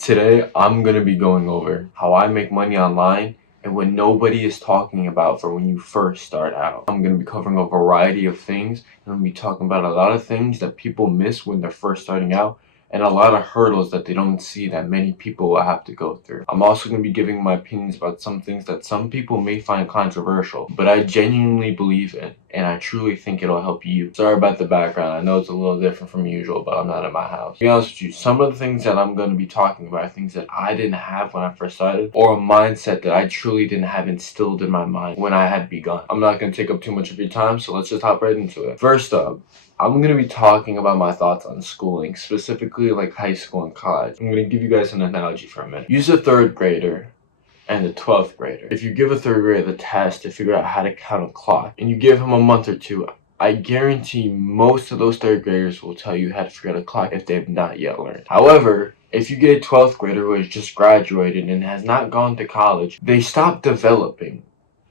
Today, I'm going to be going over how I make money online and what nobody is talking about for when you first start out. I'm going to be covering a variety of things, and I'm going to be talking about a lot of things that people miss when they're first starting out, and a lot of hurdles that they don't see that many people will have to go through. I'm also going to be giving my opinions about some things that some people may find controversial, but I genuinely believe in, and I truly think it'll help you. Sorry about the background. I know it's a little different from usual, but I'm not at my house. To be honest with you, some of the things that I'm going to be talking about are things that I didn't have when I first started, or a mindset that I truly didn't have instilled in my mind when I had begun. I'm not going to take up too much of your time, so let's just hop right into it. First up, I'm going to be talking about my thoughts on schooling, specifically like high school and college. I'm going to give you guys an analogy for a minute. Use a third grader and a 12th grader. If you give a third grader the task to figure out how to count a clock, and you give him a month or two, I guarantee most of those third graders will tell you how to figure out a clock if they have not yet learned. However, if you get a 12th grader who has just graduated and has not gone to college, they stop developing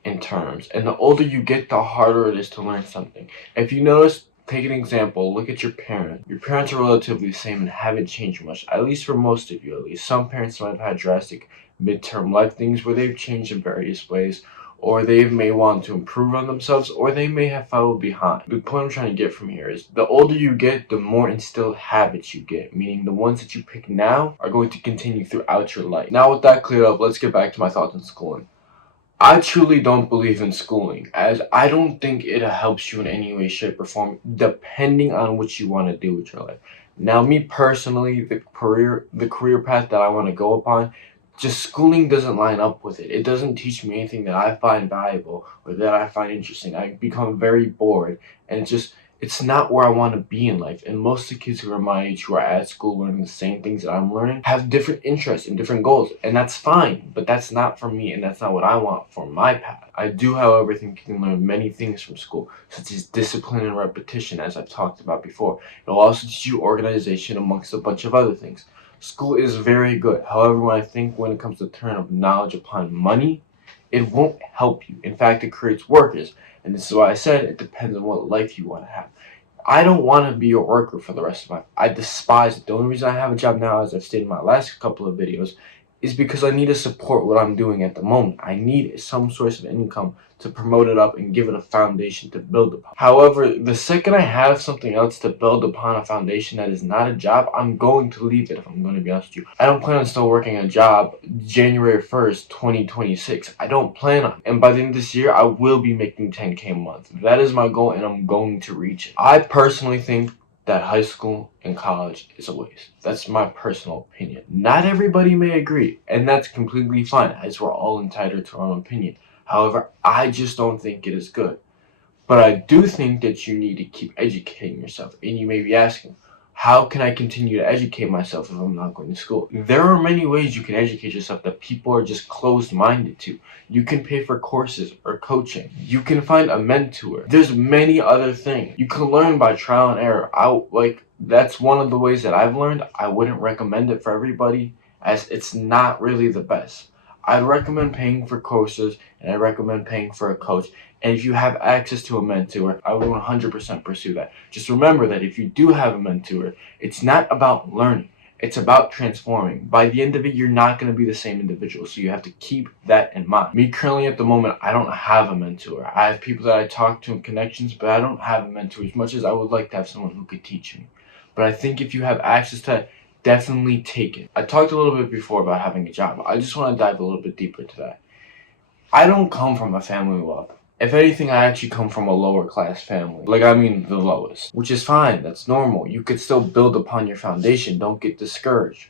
in terms. And the older you get, the harder it is to learn something. If you notice, take an example, look at your parents. Your parents are relatively the same and haven't changed much, at least for most of you at least. Some parents might have had drastic midterm life things where they've changed in various ways, or they may want to improve on themselves, or they may have followed behind. The point I'm trying to get from here is the older you get, the more instilled habits you get, meaning the ones that you pick now are going to continue throughout your life. Now with that cleared up, let's get back to my thoughts on schooling. I truly don't believe in schooling, as I don't think it helps you in any way, shape, or form, depending on what you want to do with your life. Now, me personally, the career path that I want to go upon, just schooling doesn't line up with it. It doesn't teach me anything that I find valuable or that I find interesting. I become very bored, and it's not where I want to be in life. And most of the kids who are my age who are at school learning the same things that I'm learning have different interests and different goals. And that's fine, but that's not for me and that's not what I want for my path. I do, however, think you can learn many things from school, such as discipline and repetition, as I've talked about before. It'll also teach you organization amongst a bunch of other things. School is very good. However, when it comes to turn of knowledge upon money, it won't help you. In fact, it creates workers. And this is why I said it depends on what life you want to have. I don't want to be a worker for the rest of my life. I despise it. The only reason I have a job now, as I've stated in my last couple of videos, is because I need to support what I'm doing at the moment. I need some source of income to promote it up and give it a foundation to build upon. However, the second I have something else to build upon a foundation that is not a job, I'm going to leave it, if I'm going to be honest with you. I don't plan on still working a job January 1st, 2026. I don't plan on. And by the end of this year, I will be making 10K a month. That is my goal, and I'm going to reach it. I personally think that high school and college is a waste. That's my personal opinion. Not everybody may agree, and that's completely fine, as we're all entitled to our own opinion. However, I just don't think it is good. But I do think that you need to keep educating yourself. And you may be asking, how can I continue to educate myself if I'm not going to school? There are many ways you can educate yourself that people are just closed-minded to. You can pay for courses or coaching. You can find a mentor. There's many other things. You can learn by trial and error. That's one of the ways that I've learned. I wouldn't recommend it for everybody, as it's not really the best. I'd recommend paying for courses, and I recommend paying for a coach. And if you have access to a mentor, I would 100% pursue that. Just remember that if you do have a mentor, it's not about learning. It's about transforming. By the end of it, you're not going to be the same individual. So you have to keep that in mind. Me currently at the moment, I don't have a mentor. I have people that I talk to in connections, but I don't have a mentor as much as I would like to have someone who could teach me. But I think if you have access to that, definitely take it. I talked a little bit before about having a job. I just want to dive a little bit deeper into that. I don't come from a family of wealth. If anything, I actually come from a lower class family. I mean the lowest. Which is fine, that's normal. You could still build upon your foundation. Don't get discouraged.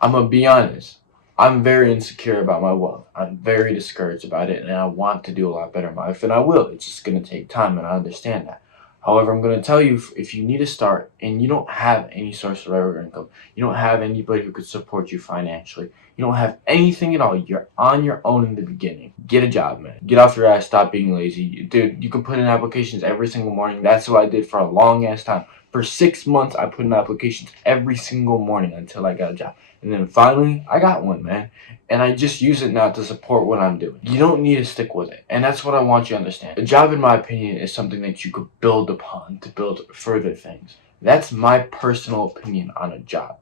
I'm gonna be honest. I'm very insecure about my wealth. I'm very discouraged about it, and I want to do a lot better in my life, and I will. It's just gonna take time, and I understand that. However, I'm going to tell you, if you need to start and you don't have any source of regular income, you don't have anybody who could support you financially, you don't have anything at all, you're on your own in the beginning, get a job, man. Get off your ass, stop being lazy. Dude, you can put in applications every single morning. That's what I did for a long ass time. For 6 months, I put in applications every single morning until I got a job. And then finally, I got one, man. And I just use it now to support what I'm doing. You don't need to stick with it. And that's what I want you to understand. A job, in my opinion, is something that you could build upon to build further things. That's my personal opinion on a job.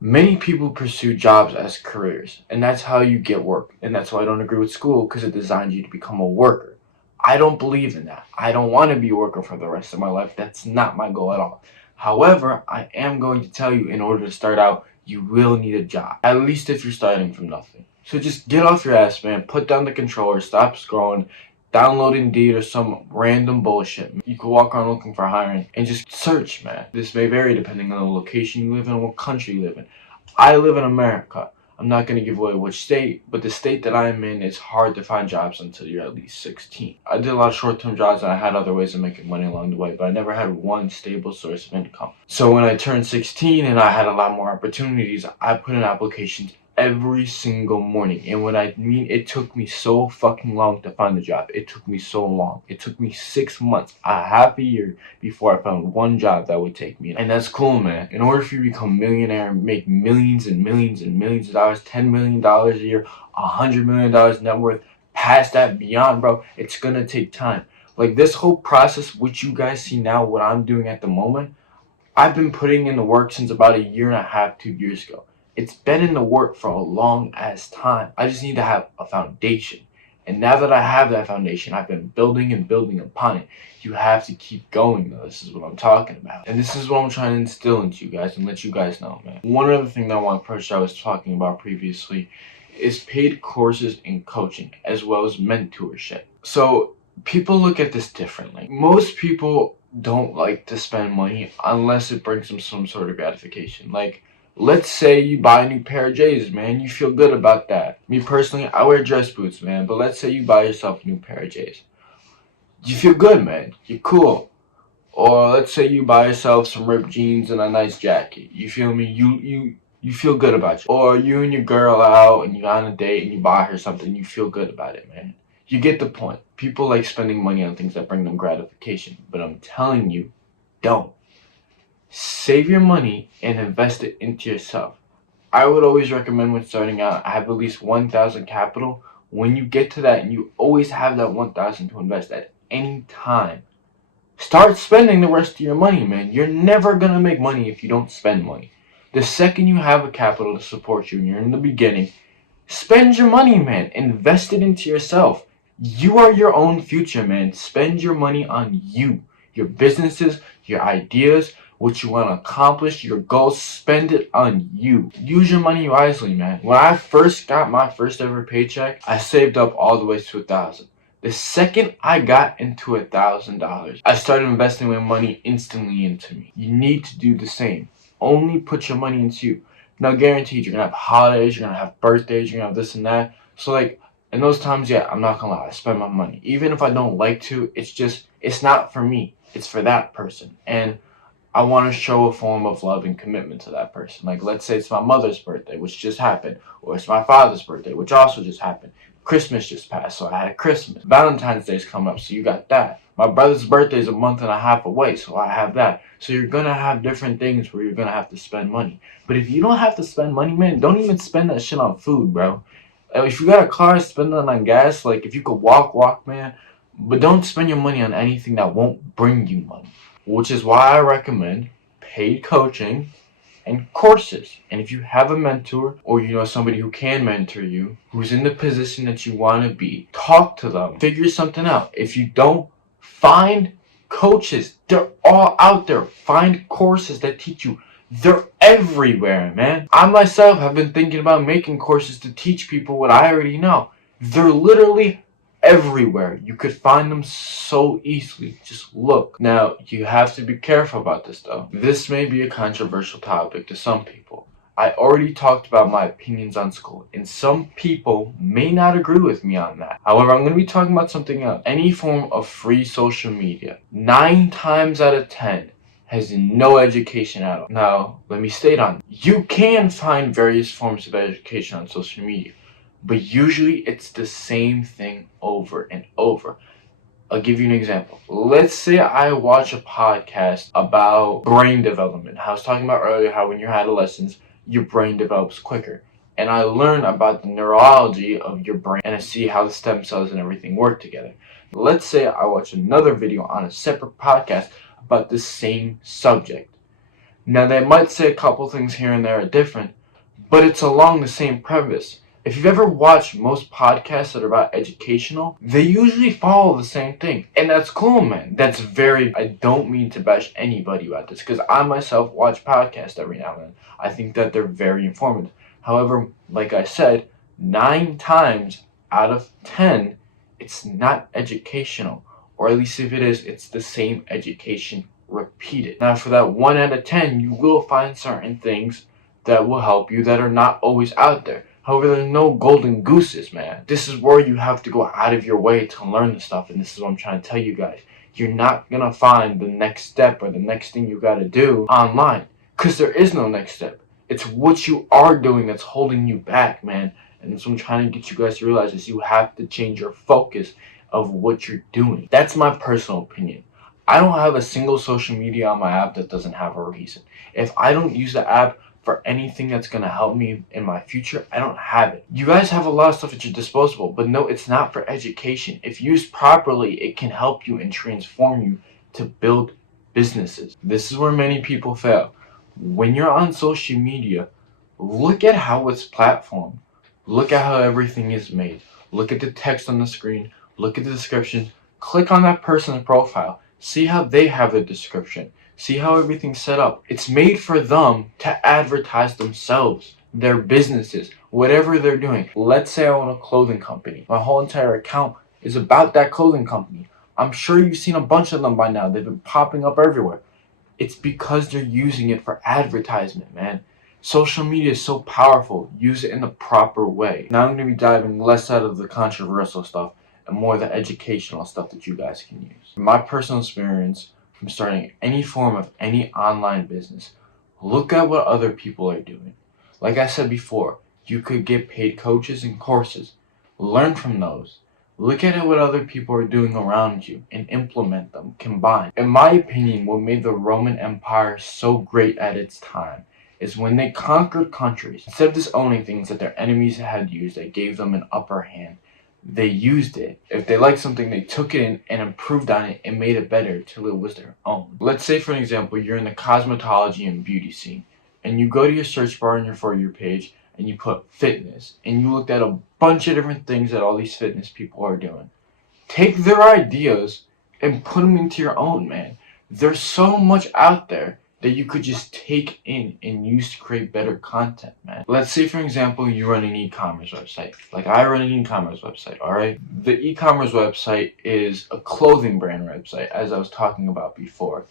Many people pursue jobs as careers, and that's how you get work. And that's why I don't agree with school, because it designed you to become a worker. I don't believe in that. I don't want to be a worker for the rest of my life. That's not my goal at all. However, I am going to tell you, in order to start out, you will need a job. At least if you're starting from nothing. So just get off your ass, man. Put down the controller. Stop scrolling. Download Indeed or some random bullshit. You could walk around looking for hiring and just search, man. This may vary depending on the location you live in and what country you live in. I live in America. I'm not going to give away which state, but the state that I'm in, it's hard to find jobs until you're at least 16. I did a lot of short-term jobs and I had other ways of making money along the way, but I never had one stable source of income. So when I turned 16 and I had a lot more opportunities, I put in applications every single morning. And when I mean it took me so fucking long to find the job, it took me so long. It took me 6 months, a half a year, before I found one job that would take me. And that's cool, man. In order for you to become a millionaire and make millions and millions and millions of dollars, $10 million a year, $100 million net worth, past that, beyond, bro, it's gonna take time. Like this whole process, which you guys see now, what I'm doing at the moment, I've been putting in the work since about a year and a half, 2 years ago. It's been in the work for a long ass time. I just need to have a foundation. And now that I have that foundation, I've been building and building upon it. You have to keep going, though. This is what I'm talking about. And this is what I'm trying to instill into you guys and let you guys know, man. One other thing that I want to push, I was talking about previously, is paid courses in coaching as well as mentorship. So people look at this differently. Most people don't like to spend money unless it brings them some sort of gratification. Like, let's say you buy a new pair of J's, man. You feel good about that. Me personally, I wear dress boots, man. But let's say you buy yourself a new pair of J's. You feel good, man. You're cool. Or let's say you buy yourself some ripped jeans and a nice jacket. You feel me? You feel good about you. Or you and your girl out and you go on a date and you buy her something. You feel good about it, man. You get the point. People like spending money on things that bring them gratification. But I'm telling you, don't. Save your money and invest it into yourself. I would always recommend when starting out, have at least 1,000 capital. When you get to that, and you always have that 1,000 to invest at any time, start spending the rest of your money, man. You're never gonna make money if you don't spend money. The second you have a capital to support you and you're in the beginning, spend your money, man. Invest it into yourself. You are your own future, man. Spend your money on you, your businesses, your ideas, what you want to accomplish, your goals. Spend it on you. Use your money wisely, man. When I first got my first ever paycheck, I saved up all the way to 1,000. The second I got into $1,000, I started investing my money instantly into me. You need to do the same. Only put your money into you. Now, guaranteed, you're gonna have holidays, you're gonna have birthdays, you're gonna have this and that. So, like, in those times, yeah, I'm not gonna lie, I spend my money. Even if I don't like to, it's not for me. It's for that person. And I want to show a form of love and commitment to that person. Like, let's say it's my mother's birthday, which just happened, or it's my father's birthday, which also just happened. Christmas just passed, so I had a Christmas. Valentine's Day's coming up, so you got that. My brother's birthday is a month and a half away, so I have that. So you're gonna have different things where you're gonna have to spend money. But if you don't have to spend money, man, don't even spend that shit on food, bro. If you got a car, spend it on gas. Like, if you could walk, man. But don't spend your money on anything that won't bring you money. Which is why I recommend paid coaching and courses. And if you have a mentor or you know somebody who can mentor you, who's in the position that you want to be, talk to them. Figure something out. If you don't, find coaches. They're all out there. Find courses that teach you. They're everywhere, man. I myself have been thinking about making courses to teach people what I already know. They're literally everywhere. You could find them so easily. Just look. Now, you have to be careful about this, though. This may be a controversial topic to some people. I already talked about my opinions on school, and some people may not agree with me on that. However, I'm going to be talking about something else. Any form of free social media, 9 times out of 10, has no education at all. Now, let me state on, you can find various forms of education on social media, but usually it's the same thing over and over. I'll give you an example. Let's say I watch a podcast about brain development. I was talking about earlier how when you're adolescents, your brain develops quicker. And I learn about the neurology of your brain and I see how the stem cells and everything work together. Let's say I watch another video on a separate podcast about the same subject. Now, they might say a couple things here and there are different, but it's along the same premise. If you've ever watched most podcasts that are about educational, they usually follow the same thing. And that's cool, man. I don't mean to bash anybody about this, because I myself watch podcasts every now and then. I think that they're very informative. However, like I said, 9 times out of 10, it's not educational. Or at least if it is, it's the same education repeated. Now, for that 1 out of 10, you will find certain things that will help you that are not always out there. However, there's no golden gooses, man. This is where you have to go out of your way to learn the stuff, and this is what I'm trying to tell you guys. You're not gonna find the next step or the next thing you gotta do online, because there is no next step. It's what you are doing that's holding you back, man. And that's what I'm trying to get you guys to realize, is you have to change your focus of what you're doing. That's my personal opinion. I don't have a single social media on my app that doesn't have a reason. If I don't use the app for anything that's going to help me in my future, I don't have it. You guys have a lot of stuff at your disposal, but no, it's not for education. If used properly, it can help you and transform you to build businesses. This is where many people fail. When you're on social media, look at how it's platformed. Look at how everything is made. Look at the text on the screen. Look at the description. Click on that person's profile. See how they have the description. See how everything's set up. It's made for them to advertise themselves, their businesses, whatever they're doing. Let's say I own a clothing company. My whole entire account is about that clothing company. I'm sure you've seen a bunch of them by now. They've been popping up everywhere. It's because they're using it for advertisement, man. Social media is so powerful. Use it in the proper way. Now I'm going to be diving less out of the controversial stuff and more the educational stuff that you guys can use. From my personal experience, from starting any form of any online business, look at what other people are doing. Like I said before, you could get paid coaches and courses. Learn from those. Look at what other people are doing around you and implement them, combine. In my opinion, what made the Roman Empire so great at its time is when they conquered countries. Instead of just owning things that their enemies had used that gave them an upper hand, they used it. If they liked something, they took it in and improved on it and made it better till it was their own. Let's say, for an example, you're in the cosmetology and beauty scene, and you go to your search bar on your For You page, and you put fitness, and you looked at a bunch of different things that all these fitness people are doing. Take their ideas and put them into your own, man. There's so much out there that you could just take in and use to create better content, man. Let's say, for example, you run an e-commerce website. Like I run an e-commerce website, alright? The e-commerce website is a clothing brand website, as I was talking about before.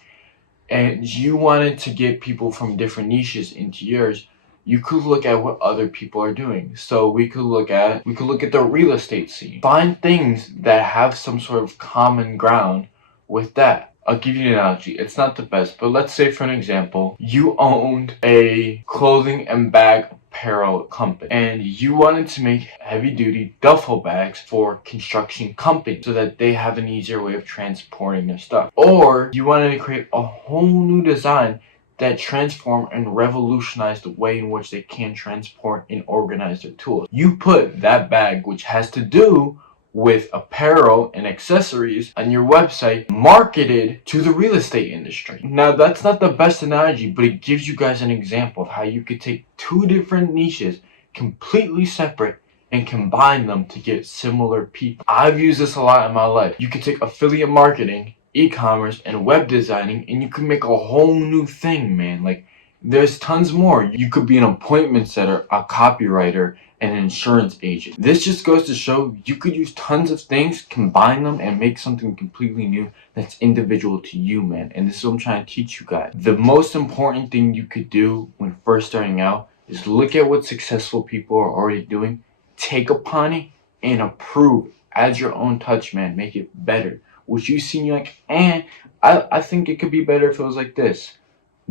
And you wanted to get people from different niches into yours. You could look at what other people are doing. So we could look at the real estate scene. Find things that have some sort of common ground with that. I'll give you an analogy. It's not the best, but let's say, for an example, you owned a clothing and bag apparel company and you wanted to make heavy-duty duffel bags for construction companies so that they have an easier way of transporting their stuff. Or you wanted to create a whole new design that transform and revolutionize the way in which they can transport and organize their tools. You put that bag, which has to do with apparel and accessories, on your website, marketed to the real estate industry. Now, that's not the best analogy, but it gives you guys an example of how you could take two different niches, completely separate, and combine them to get similar people. I've used this a lot in my life. You could take affiliate marketing, e-commerce, and web designing, and you can make a whole new thing, man. Like, there's tons more. You could be an appointment setter, a copywriter, and an insurance agent. This just goes to show you could use tons of things, combine them, and make something completely new that's individual to you, man. And this is what I'm trying to teach you guys. The most important thing you could do when first starting out is look at what successful people are already doing, take upon it, and improve. Add your own touch, man. Make it better. What you see, you're like, I think it could be better if it was like this.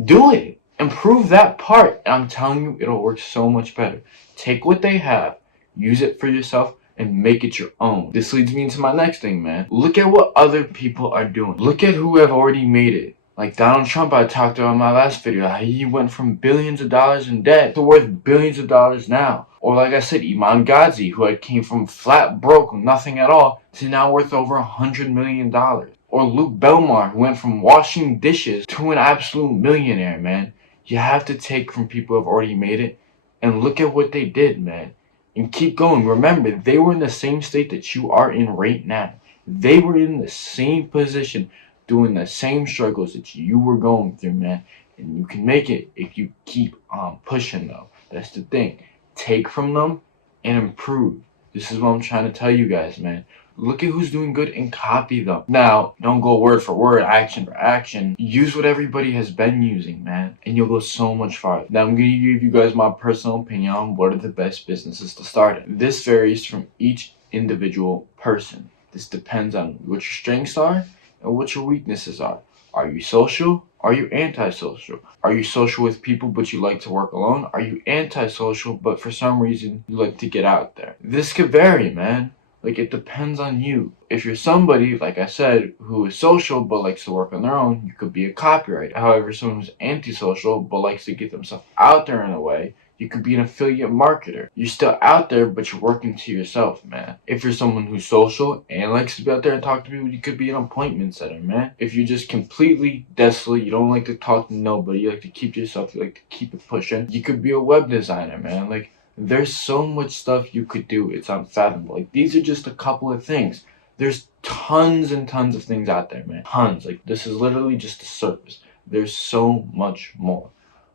Do it. Improve that part, and I'm telling you, it'll work so much better. Take what they have, use it for yourself, and make it your own. This leads me into my next thing, man. Look at what other people are doing. Look at who have already made it. Like Donald Trump, I talked about in my last video, how he went from billions of dollars in debt to worth billions of dollars now. Or like I said, Iman Ghazi, who had came from flat broke, nothing at all, to now worth over $100 million. Or Luke Belmar, who went from washing dishes to an absolute millionaire, man. You have to take from people who have already made it and look at what they did, man. And keep going. Remember, they were in the same state that you are in right now. They were in the same position, doing the same struggles that you were going through, man. And you can make it if you keep on pushing, though. That's the thing. Take from them and improve. This is what I'm trying to tell you guys, man. Look at who's doing good and copy them. Now, don't go word for word, action for action. Use what everybody has been using, man, and you'll go so much farther. Now, I'm going to give you guys my personal opinion on what are the best businesses to start in. This varies from each individual person. This depends on what your strengths are and what your weaknesses are. Are you social? Are you antisocial? Are you social with people but you like to work alone? Are you antisocial but for some reason you like to get out there? This could vary, man. Like, it depends on you. If you're somebody, like I said, who is social but likes to work on their own, you could be a copywriter. However, someone who's antisocial but likes to get themselves out there in a way, you could be an affiliate marketer. You're still out there, but you're working to yourself, man. If you're someone who's social and likes to be out there and talk to people, you could be an appointment setter, man. If you're just completely desolate, you don't like to talk to nobody, you like to keep to yourself, you like to keep it pushing, you could be a web designer, man. Like, there's so much stuff you could do. It's unfathomable. Like, these are just a couple of things. There's tons and tons of things out there, man. Tons. Like, this is literally just the surface. There's so much more.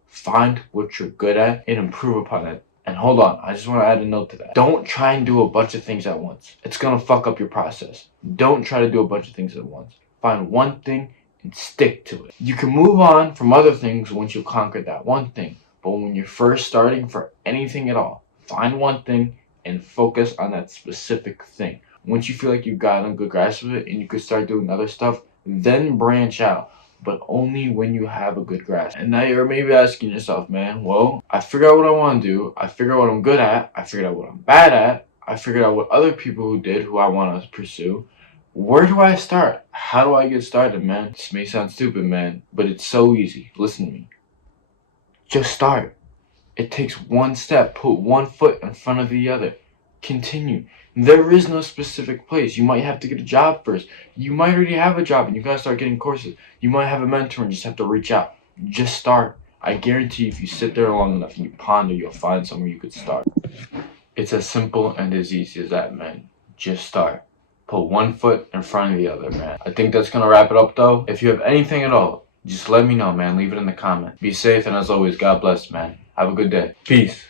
Find what you're good at and improve upon it. And hold on, I just want to add a note to that. Don't try and do a bunch of things at once. It's going to fuck up your process. Don't try to do a bunch of things at once. Find one thing and stick to it. You can move on from other things once you've conquered that one thing. But when you're first starting for anything at all, find one thing and focus on that specific thing. Once you feel like you've gotten a good grasp of it and you could start doing other stuff, then branch out. But only when you have a good grasp. And now you're maybe asking yourself, man, well, I figured out what I want to do. I figured out what I'm good at. I figured out what I'm bad at. I figured out what other people who did who I want to pursue. Where do I start? How do I get started, man? This may sound stupid, man, but it's so easy. Listen to me. Just start. It takes one step. Put one foot in front of the other. Continue. There is no specific place. You might have to get a job first. You might already have a job and you gotta start getting courses. You might have a mentor and just have to reach out. Just start. I guarantee if you sit there long enough and you ponder, you'll find somewhere you could start. It's as simple and as easy as that, man. Just start. Put one foot in front of the other, man. I think that's gonna wrap it up, though. If you have anything at all, just let me know, man. Leave it in the comments. Be safe, and as always, God bless, man. Have a good day. Peace.